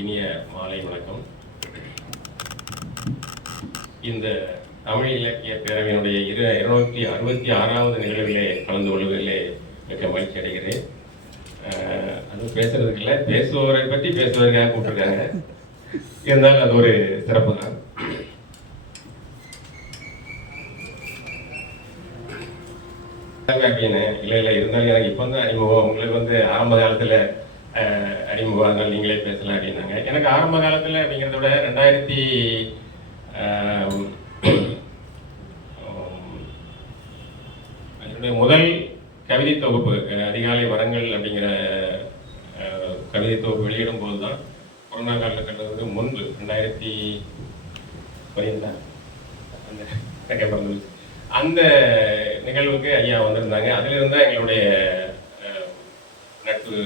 இனிய மாலை வணக்கம். இந்த தமிழ் இலக்கிய பேரவையினுடைய 266வது நிகழ்விலே கலந்து கொள்வதிலே மிக மகிழ்ச்சி அடைகிறேன். அது பேசுறதுக்கு இல்லை, பேசுபவரை பற்றி பேசுவதற்காக கூப்பிட்டுருக்காங்க. இருந்தாலும் அது ஒரு சிறப்பு தான். அப்படின்னு இல்லை இருந்தாலும் எனக்கு இப்போ வந்து அறிமுகம், உங்களுக்கு வந்து ஆரம்ப காலத்தில் அறிமுகம், அதனால் நீங்களே பேசலாம் அப்படின்னாங்க. எனக்கு ஆரம்ப காலத்தில் அப்படிங்கிறத விட 2000 என்னுடைய முதல் கவிதை தொகுப்பு அதிகாலை வரங்கள் அப்படிங்கிற கவிதை தொகுப்பு வெளியிடும் போது தான் கொரோனா காலகட்டத்துக்கு முன்பு 2012 அந்த நிகழ்வுக்கு ஐயா வந்திருந்தாங்க. அதிலிருந்து எங்களுடைய நட்பு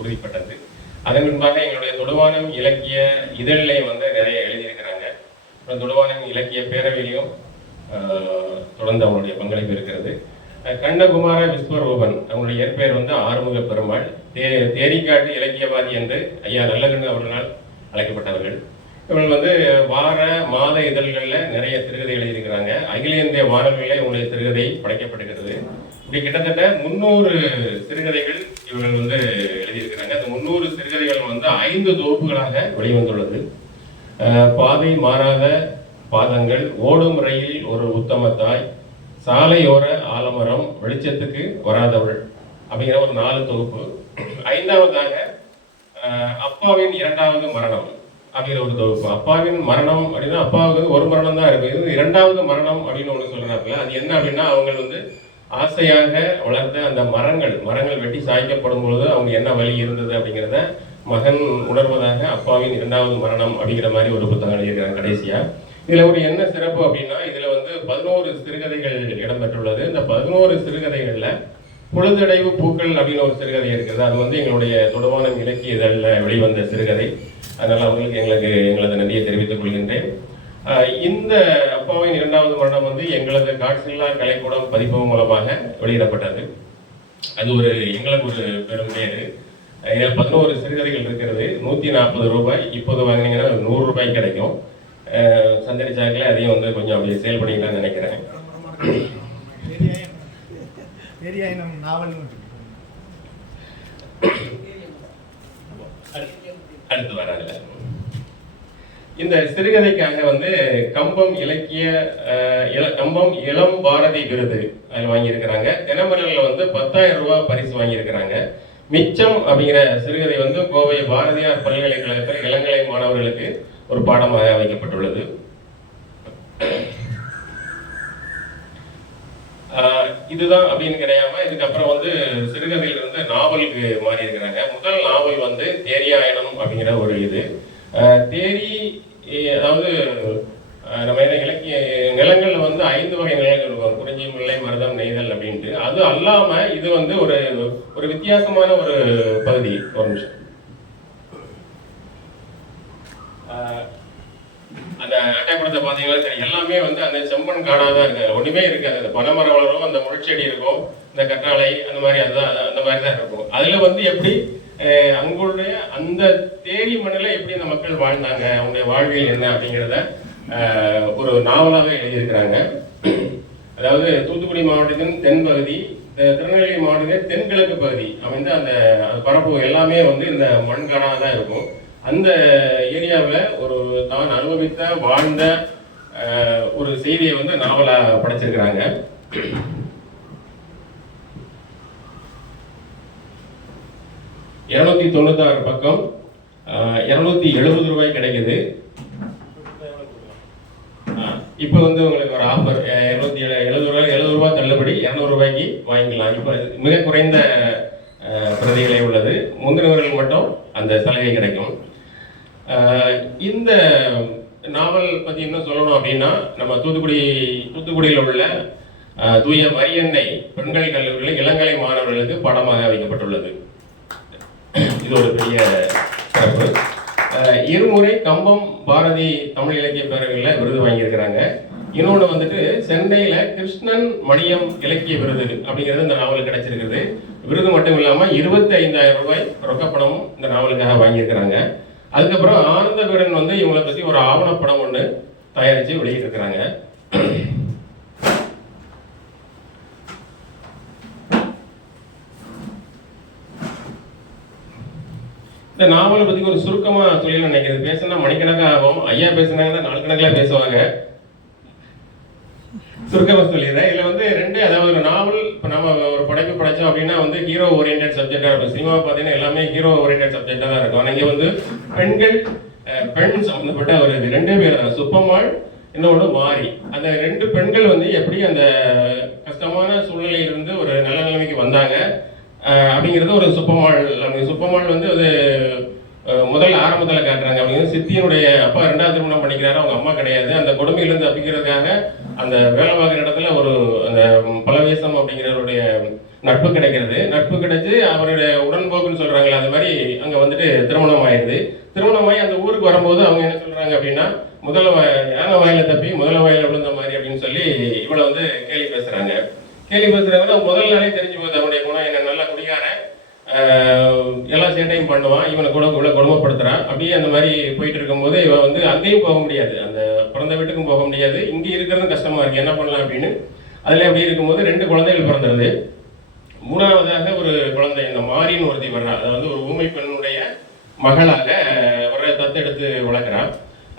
உறுதிப்பட்டது. அதன் பின்பாக எங்களுடைய தொடுவானம் இலக்கிய இதழிலே வந்து நிறைய எழுதியிருக்கிறாங்க. அப்புறம் தொடுவானம் இலக்கிய பேரவையிலையும் தொடர்ந்து அவங்களுடைய பங்களிப்பு இருக்கிறது. கண்ணகுமார விஸ்வரூபன் அவங்களுடைய இயற்பெயர் வந்து ஆறுமுக பெருமாள், தேரிக்காட்டு இலக்கியவாதி என்று ஐயா நல்லகண்ணு அவர்களால் அழைக்கப்பட்டவர்கள். இவர்கள் வந்து வார மாத இதழ்களில் நிறைய சிறுகதை எழுதியிருக்கிறாங்க. அகில இந்திய வாரங்களில் இவங்களுடைய சிறுகதை படைக்கப்படுகிறது. இப்படி கிட்டத்தட்ட 300 சிறுகதைகள் இவர்கள் வந்து எழுதியிருக்கிறாங்க. அந்த 300 சிறுகதைகள் வந்து 5 தொகுப்புகளாக வெளிவந்துள்ளது. பாதை மாறாத பாதங்கள், ஓடும் ரயில் ஒரு உத்தம தாய், சாலையோர ஆலமரம், வெளிச்சத்துக்கு வராதவள் அப்படிங்கிற ஒரு 4 தொகுப்பு. 5வதாக அப்பாவின் 2வது மரணம் அப்படிங்கிற ஒரு தொகுப்பு. அப்பாவின் மரணம் அப்படின்னா அப்பாவுக்கு ஒரு மரணம் தான் இருக்கு. இது 2வது மரணம் அப்படின்னு ஒன்று சொல்றாப்புல. அது என்ன அப்படின்னா அவங்க வந்து ஆசையாக வளர்த்த அந்த மரங்கள் வெட்டி சாய்க்கப்படும் பொழுது அவங்க என்ன வழி இருந்தது அப்படிங்கிறத மகன் உணர்வதாக அப்பாவின் 2வது மரணம் அப்படிங்கிற மாதிரி ஒரு புத்தகம் எழுதியிருக்காங்க கடைசியா. இதுல ஒரு என்ன சிறப்பு அப்படின்னா இதுல வந்து 11 சிறுகதைகள் இடம்பெற்றுள்ளது. இந்த 11 சிறுகதைகள்ல பொழுதடைவு பூக்கள் அப்படின்னு ஒரு சிறுகதை இருக்கிறது. அது வந்து எங்களுடைய தொடுவானம் இலக்கிய இதழில் வெளிவந்த சிறுகதை. அதனால அவங்களுக்கு எங்களது நன்றியை தெரிவித்துக் கொள்கின்றேன். இந்த அப்பாவின் 2வது மரணம் வந்து எங்களது காட்சில்லா கலைக்கூடம் பதிப்பு மூலமாக வெளியிடப்பட்டது. அது ஒரு எங்களுக்கு ஒரு பெரும் பேரு. இதில் 11 சிறுகதைகள் இருக்கிறது. 140 ரூபாய். இப்போது வாங்கினீங்கன்னா 100 ரூபாய்க்கு கிடைக்கும். சந்தடி சாக்கில் அதையும் வந்து கொஞ்சம் அப்படி சேல் பண்ணிக்கலாம்னு நினைக்கிறேன். அடுத்து வராங்க. இந்த சிறுகதைக்காக வந்து கம்பம் இளம் பாரதி விருது அதில் வாங்கியிருக்கிறாங்க. தினமலர்ல வந்து 10,000 ரூபாய் பரிசு வாங்கியிருக்கிறாங்க. மிச்சம் அப்படிங்கிற சிறுகதை வந்து கோவை பாரதியார் பல்கலைக்கழகத்தில் இளங்கலை மாணவர்களுக்கு ஒரு பாடமாக வைக்கப்பட்டுள்ளது. இதுதான் அப்படின்னு கிடையாம இதுக்கப்புறம் வந்து சிறுகதையில் இருந்து நாவலுக்கு மாறி இருக்கிறாங்க. முதல் நாவல் வந்து தேரியாயனம் அப்படிங்கிற ஒரு இது. தேரி அதாவது நம்ம என்ன இலக்கிய நிலங்கள்ல வந்து 5 வகை நிலங்கள் இருக்கும். குறிஞ்சி, முல்லை, மருதம், நெய்தல் அப்படின்ட்டு. அது அல்லாம இது வந்து ஒரு வித்தியாசமான ஒரு பகுதி. ஒரு நிமிஷம். அந்த அட்டைப்படத்தை பார்த்தீங்கன்னா சரி, எல்லாமே வந்து அந்த செம்மண் காடாக தான் இருக்கு. ஒன்றுமே இருக்காது. அந்த பனைமரம் வளரும், அந்த முழுச்செடி இருக்கும், இந்த கற்றாழை அந்த மாதிரி அந்த மாதிரி தான் இருக்கும். அதில் வந்து எப்படி அவங்களுடைய அந்த தேரி மண்ணில் எப்படி அந்த மக்கள் வாழ்ந்தாங்க, அவங்களுடைய வாழ்வியல் என்ன அப்படிங்கிறத ஒரு நாவலாக எழுதியிருக்கிறாங்க. அதாவது தூத்துக்குடி மாவட்டத்தின் தென்பகுதி, திருநெல்வேலி மாவட்டத்தின் தென்கிழக்கு பகுதி அமைந்து அந்த பரப்பு எல்லாமே வந்து இந்த மண்காடாக தான் இருக்கும். அந்த ஏரியாவில் ஒரு தான் அனுபவித்த வாழ்ந்த ஒரு செய்தியை வந்து நாவலா படைச்சிருக்கிறாங்க. 296 பக்கம், 270 ரூபாய் கிடைக்குது. இப்போ வந்து உங்களுக்கு ஒரு ஆஃபர் 270 ரூபாய் தள்ளுபடி 200 ரூபாய்க்கு வாங்கிக்கலாம். இப்போ மிக குறைந்த பிரதிகளே உள்ளது. முந்தினவர்கள் மட்டும் அந்த சலுகை கிடைக்கும். இந்த நாவல் பற்றி என்ன சொல்லணும் அப்படின்னா நம்ம தூத்துக்குடியில் உள்ள தூய மரியன்னை பெண்கள் கல்லூரியில் இளங்கலை மாணவர்களுக்கு பாடமாக வைக்கப்பட்டுள்ளது. இது ஒரு பெரிய சிறப்பு. 2 முறை கம்பம் பாரதி தமிழ் இலக்கிய பேரவையில் விருது வாங்கியிருக்கிறாங்க. இன்னொன்று வந்துட்டு சென்னையில் கிருஷ்ணன் மணியம் இலக்கிய விருது அப்படிங்கிறது இந்த நாவலுக்கு கிடைச்சிருக்கிறது. விருது மட்டும் இல்லாமல் 25,000 ரூபாய் ரொக்கப்பணமும் இந்த நாவலுக்காக வாங்கியிருக்கிறாங்க. அதுக்கப்புறம் ஆனந்த விகடன் வந்து இவங்களை பற்றி ஒரு ஆவணப்படம் ஒன்று தயாரித்து வெளியிட்டிருக்கிறாங்க. இந்த நாவலை பற்றி ஒரு சுருக்கமாக சொல்லி நினைக்கிறது. பேசுனா மணிக்கணக்காக ஆகும். ஐயா பேசுனாங்கன்னா நாள் கணக்கில் பேசுவாங்க. சுருக்கமாக சொல்லிடுறேன். இதில் வந்து ரெண்டு, அதாவது ஒரு நாவல், இப்போ நம்ம ஒரு படைப்பு படைச்சோம் அப்படின்னா வந்து ஹீரோ ஓரியன்ட் சப்ஜெக்டாக இருக்கும். சினிமா பார்த்தீங்கன்னா எல்லாமே ஹீரோ ஓரியன்ட் சப்ஜெக்டாக தான் இருக்கும். ஆனால் இங்கே வந்து பெண் சம்மந்தப்பட்ட ஒரு இது 2 பேர், சுப்பம்மாள் இன்னொன்று மாறி. அந்த 2 பெண்கள் வந்து எப்படி அந்த கஷ்டமான சூழ்நிலையிலிருந்து ஒரு நல்ல நிலைமைக்கு வந்தாங்க அப்படிங்கிறது ஒரு சுப்பம்மாள் வந்து அது முதல் ஆரம்பத்தில் காட்டுறாங்க. அப்படிங்கிறது சித்தியினுடைய அப்பா 2வது திருமணம் பண்ணிக்கிறாரு, அவங்க அம்மா கிடையாது. அந்த கொடுமையிலிருந்து தப்பிக்கிறதுக்காக அந்த வேலை பார்க்குற இடத்துல ஒரு அந்த பலவேசம் அப்படிங்கிறவருடைய நட்பு கிடைக்கிறது. நட்பு கிடைச்சு அவருடைய உடன்போக்குன்னு சொல்றாங்களே, அது மாதிரி அங்கே வந்துட்டு திருமணம் ஆயிடுது. திருமணமாகி அந்த ஊருக்கு வரும்போது அவங்க என்ன சொல்றாங்க அப்படின்னா, யானை வாயில தப்பி முதல வாயில விழுந்த மாதிரி அப்படின்னு சொல்லி இவளை வந்து கேலி பேசுறாங்க. முதல் நாளே தெரிஞ்சு போகுது அவனுடைய குணம் என்ன, நல்லா குடிகாரன், எல்லா சேட்டையும் பண்ணுவான், இவனை கூட கொடுமைப்படுத்துறான். அப்படியே அந்த மாதிரி போயிட்டு இருக்கும்போது இவன் வந்து அங்கேயும் போக முடியாது, அந்த பிறந்த வீட்டுக்கும் போக முடியாது, இங்கே இருக்கிறது கஷ்டமா இருக்கு, என்ன பண்ணலாம் அப்படின்னு அதில் அப்படி இருக்கும்போது 2 குழந்தைகள் பிறந்தது. 3வதாக ஒரு குழந்தை, இந்த மாரின்னு ஒருத்தி வர்றா, அதாவது ஒரு ஊமை பெண்ணுடைய மகளாக ஒரு தத்தெடுத்து வளர்க்குறான்.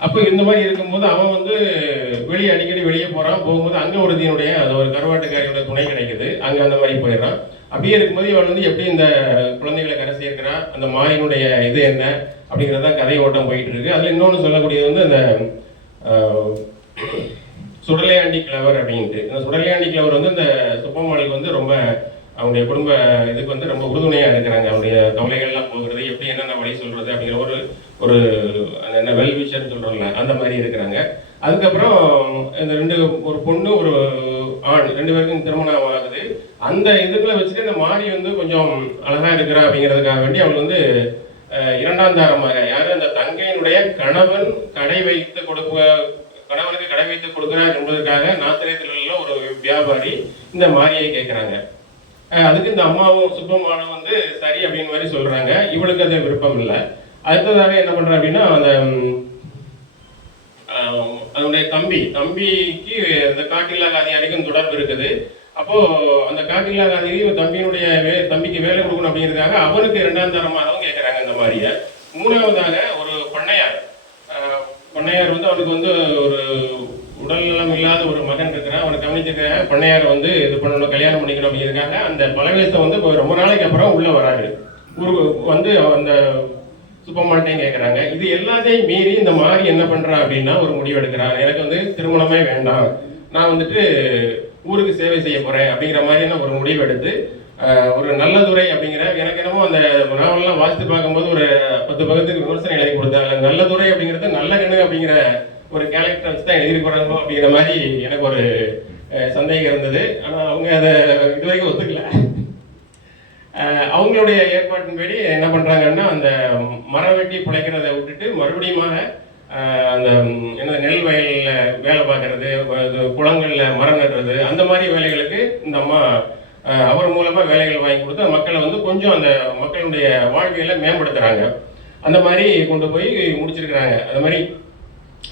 அப்போ இந்த மாதிரி இருக்கும்போது அவன் வந்து அடிக்கடி வெளியே போகும்போது அங்கே ஒருத்தியினுடைய அது ஒரு கருவாட்டுக்காரியோட துணை கிடைக்குது, அங்கே அந்த மாதிரி போயிடுறான். அப்படியே இருக்கும்போது இவள் வந்து எப்படி இந்த குழந்தைகளை கரை சேர்க்கிறா, அந்த மாரினுடைய இது என்ன அப்படிங்கிறதான் கதை ஓட்டம் போயிட்டு இருக்கு. அதில் இன்னொன்று சொல்லக்கூடியது வந்து அந்த சுடலையாண்டி கிழவர் அப்படின்ட்டு. இந்த சுடலையாண்டி கிழவர் வந்து இந்த சுப்பம்மாளுக்கு வந்து ரொம்ப அவங்களுடைய குடும்ப இதுக்கு வந்து ரொம்ப உறுதுணையாக இருக்கிறாங்க. அவருடைய கவலைகள்லாம் போகிறது, எப்படி என்னென்ன வழி சொல்கிறது அப்படிங்கிற ஒரு என்ன வெல்விஷர்னு சொல்கிறோம்ல, அந்த மாதிரி இருக்கிறாங்க. அதுக்கப்புறம் இந்த ஒரு பொண்ணு ஒரு ஆண் 2 பேருக்கும் திருமணம் ஆகுது. அந்த இதுக்குள்ள வச்சுட்டு இந்த மாரி வந்து கொஞ்சம் அழகாக இருக்கிறா அப்படிங்கிறதுக்காக வேண்டி அவளுக்கு வந்து 2ஆம் தாரமாக யார் அந்த தங்கையினுடைய கணவனுக்கு கடை வைத்து கொடுக்கிறார் என்பதற்காக நாத்திரத்தில் உள்ள ஒரு வியாபாரி இந்த மாரியை கேட்குறாங்க. அதுக்கு இந்த அம்மாவும் சுப்பம்மாளும் வந்து சரி அப்படின்னு மாதிரி சொல்றாங்க. இவளுக்கு அது விருப்பம் இல்லை. அடுத்ததாக என்ன பண்ற அப்படின்னா, அதனுடைய தம்பிக்கு அந்த காட்டில்லா காதியாரிக்கும் தொடர்பு இருக்குது. அப்போ அந்த காட்டில்லா காதிரி தம்பியினுடைய தம்பிக்கு வேலை கொடுக்கணும் அப்படிங்கிறதுக்காக அவனுக்கு 2ஆம் தரமாகவும் கேட்குறாங்க இந்த மாதிரியை. 3வதாக ஒரு பண்ணையார் வந்து அவனுக்கு வந்து ஒரு உடல்நலம் இல்லாத ஒரு மகன் இருக்கிறான், அவனை கவனிச்சிருக்க பண்ணையார் வந்து இது பண்ணணும், கல்யாணம் பண்ணிக்கணும் அப்படிங்கிறதுக்காக அந்த பலவேசம் வந்து ரொம்ப நாளைக்கு அப்புறம் உள்ள வராரு. வந்து அந்த சுப்பம்மாள்கிட்டையும் கேட்குறாங்க. இது எல்லாத்தையும் மீறி இந்த மாதிரி என்ன பண்ணுறா அப்படின்னா ஒரு முடிவு எடுக்கிறான். எனக்கு வந்து திருமணமே வேண்டாம், நான் வந்துட்டு ஊருக்கு சேவை செய்ய போகிறேன் அப்படிங்கிற மாதிரியான ஒரு முடிவு எடுத்து ஒரு நல்லதுரை அப்படிங்கிற, எனக்கு என்னமோ அந்த நாவல்லாம் வாசித்து பார்க்கும்போது ஒரு 10 பக்கத்துக்கு விமர்சனம் எழுதி கொடுத்தாங்க. நல்லதுரை அப்படிங்கிறது நல்ல கண்ணு அப்படிங்கிற ஒரு கேரக்டர் வச்சு தான் எழுதி போகிறாங்க அப்படிங்கிற மாதிரி எனக்கு ஒரு சந்தேகம் இருந்தது. ஆனால் அவங்க அதை இதுவரைக்கும் ஒத்துக்கல. அவங்களுடைய ஏற்பாட்டின்படி என்ன பண்ணுறாங்கன்னா, அந்த மரம் வெட்டி பிழைக்கிறத விட்டுட்டு மறுபடியும் அந்த என்ன நெல் வயலில் வேலை பார்க்கறது, குளங்களில் மரம் நடுறது, அந்த மாதிரி வேலைகளுக்கு இந்த அம்மா அவர் மூலமாக வேலைகள் வாங்கி கொடுத்து மக்களை வந்து கொஞ்சம் அந்த மக்களுடைய வாழ்க்கையில மேம்படுத்துகிறாங்க. அந்த மாதிரி கொண்டு போய் முடிச்சிருக்கிறாங்க. அந்த மாதிரி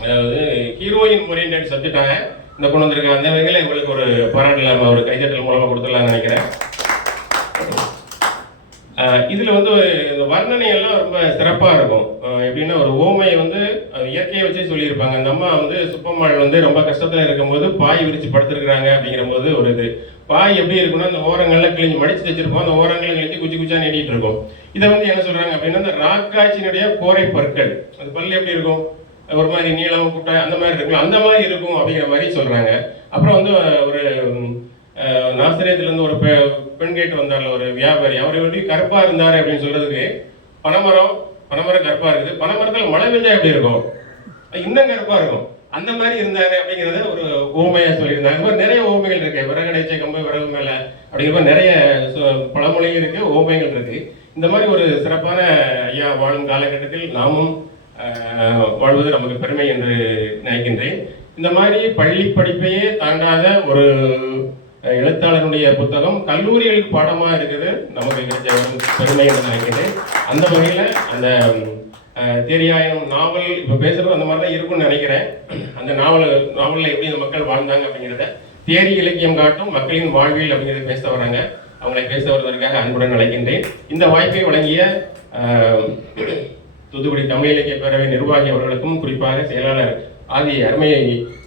அதாவது ஹீரோயின் ஓரியன்ட் சப்ஜெக்டாக இந்த கொண்டு வந்திருக்காங்க. அந்த வகையில் இவங்களுக்கு ஒரு பாராட்டலாம், ஒரு கைத்தட்டல் மூலமாக கொடுத்துடலாம்னு நினைக்கிறேன். இதில் வந்து இந்த வர்ணனை எல்லாம் ரொம்ப சிறப்பாக இருக்கும். எப்படின்னா ஒரு ஓமையை வந்து இயற்கையை வச்சே சொல்லியிருப்பாங்க. அந்த அம்மா வந்து சுப்பம்மாள் வந்து ரொம்ப கஷ்டத்தில் இருக்கும்போது பாய் விரித்து படுத்துருக்குறாங்க அப்படிங்கிற போது ஒரு இது பாய் எப்படி இருக்குன்னா, அந்த ஓரங்கள்லாம் கிழிஞ்சு மடிச்சு வச்சிருப்போம், அந்த ஓரங்களை கிழிஞ்சு குச்சி குச்சா நீட்டிகிட்டு இருக்கும். இதை வந்து என்ன சொல்கிறாங்க அப்படின்னா, அந்த ராக்காட்சியினுடைய கோரை பற்கள், அது பல்லு எப்படி இருக்கும், ஒரு மாதிரி நீளம் குட்டை அந்த மாதிரி இருக்கும், அந்த மாதிரி இருக்கும் அப்படிங்கிற மாதிரி சொல்கிறாங்க. அப்புறம் வந்து ஒரு நாசிரியத்திலேருந்து ஒரு பெண் கேட்டு வந்தார்ல ஒரு வியாபாரி, அவர் எப்படி கருப்பாக இருந்தார் அப்படின்னு சொல்கிறதுக்கு, பனைமரம் கருப்பாக இருக்குது, பனைமரத்தில் மழை பெஞ்சா எப்படி இருக்கும், இன்னும் கருப்பாக இருக்கும், அந்த மாதிரி இருந்தாங்க அப்படிங்கிறத ஒரு ஓமையாக சொல்லியிருந்தாங்க. இந்த மாதிரி நிறைய ஓமைகள் இருக்கு. விறகடைச்ச கம்பு விறகு மேலே அப்படிங்கிற நிறைய பழமொழிகள் இருக்கு, ஓமைகள் இருக்கு. இந்த மாதிரி ஒரு சிறப்பான ஐயா வாழும் காலகட்டத்தில் நாமும் வாழ்வது நமக்கு பெருமை என்று நினைக்கின்றேன். இந்த மாதிரி பள்ளி படிப்பையே தாண்டாத ஒரு எழுத்தாளருடைய புத்தகம் கல்லூரிகளுக்கு பாடமாக இருக்குது, நமக்கு கிடைச்ச பெருமை என்று நினைக்கிறேன். அந்த வகையில் அந்த தேரியாயினும் நாவல் இப்போ பேசுகிறது அந்த மாதிரி தான் இருக்கும்னு நினைக்கிறேன். அந்த நாவலில் எப்படி இந்த மக்கள் வாழ்ந்தாங்க அப்படிங்கிறத தேரி இலக்கியம் காட்டும் மக்களின் வாழ்வியல் அப்படிங்கிறத பேச வராங்க. அவங்களை பேச வருவதற்காக அன்புடன் அழைக்கின்றேன். இந்த வாய்ப்பை வழங்கிய தூத்துக்குடி தமிழ் இலக்கிய பேரவை நிர்வாகி அவர்களுக்கும் குறிப்பாக செயலாளர் ஆதி அருமை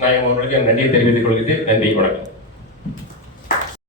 நாயகம் அவர்களுக்கு நன்றியை தெரிவித்துக் கொள்கிறேன். நன்றி, வணக்கம்.